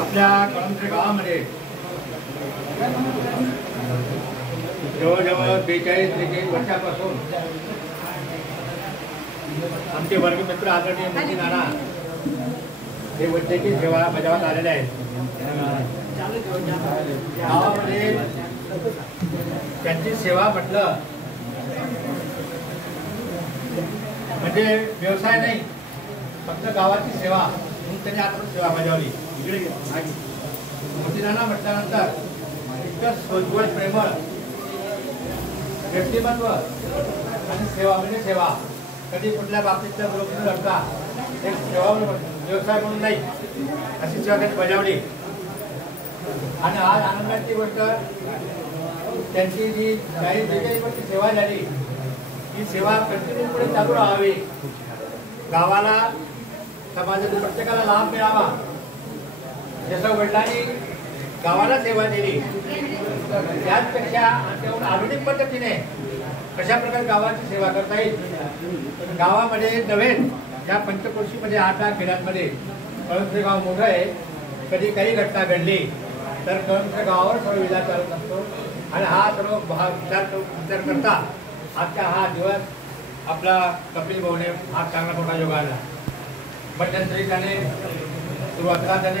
आपल्या कळमनुरी गावामध्ये जवळजवळ 42-43 वर्षापासून आमचे वर्गमित्र आदरणीय मोदी नाना हे वैद्यकीय सेवा बजावत आलेले आहेत. गावामध्ये त्यांची सेवा म्हटलं म्हणजे व्यवसाय नाही, फक्त गावाची सेवा म्हणून त्यांनी आता सेवा बजावली. मोदी नाना म्हटल्यानंतर इतकं सोजवळ प्रेमळ व्यक्तिमत्व आणि सेवा म्हणजे सेवा, कधी कुठल्या बाबतीत विरोध न करता एक सेवा व्यवसाय म्हणून नाही अशी सेवा त्यांनी बजावली. आणि आज आनंदाची गोष्ट त्यांची जी काही सेवा झाली ही सेवा कंटिन्यू पुढे चालू राहावी, गावाला समाजातील प्रत्येकाला लाभ मिळावा. जसं वडिलांनी गावाला सेवा दिली त्याचपेक्षा त्याहून आधुनिक पद्धतीने कशा प्रकारे गावाची सेवा करता येईल. गावामध्ये नव्हे या पंचक्रोशीमध्ये 8 खेड्यांमध्ये कळमनुरी गाव मोठं आहे. कधी काही घटना घडली तर कळमनुरी गावावर सर्व विचार चालत असतो आणि हा सर्व विचार करता आजचा हा दिवस आपला कपिल भाऊने हा चांगला मोठा योग आला. मध्यंतरी त्याने सुरुवातीला त्याने